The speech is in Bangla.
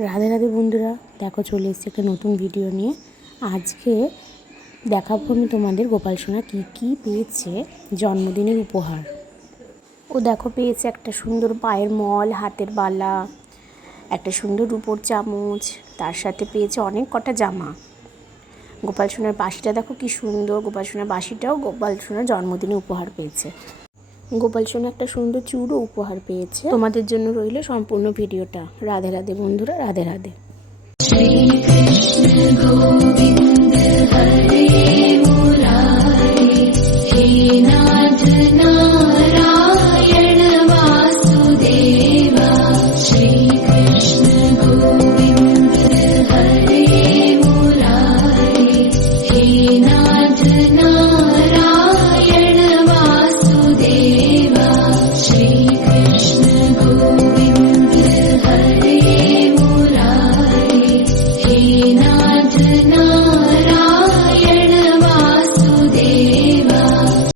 রাধে রাধে বন্ধুরা, দেখো চলে এসেছি একটা নতুন ভিডিও নিয়ে। আজকে দেখাবো আমি তোমাদের গোপাল সোনা কী কী পেয়েছে জন্মদিনের উপহার। ও দেখো পেয়েছে একটা সুন্দর পায়ের মল, হাতের বালা, একটা সুন্দর রূপোর চামচ, তার সাথে পেয়েছে অনেক কটা জামা। গোপাল সোনার বাঁশিটা দেখো কি সুন্দর, গোপাল সোনার বাঁশিটাও গোপাল সোনার জন্মদিনে উপহার পেয়েছে। গোপাল সোনা একটা সুন্দর চূড়ও উপহার পেয়েছে। তোমাদের জন্য রইল সম্পূর্ণ ভিডিওটা। রাধে রাধে বন্ধুরা, রাধে রাধে। श्री कृष्ण गोविंद हरे मुरारे, हे नाथ नारायण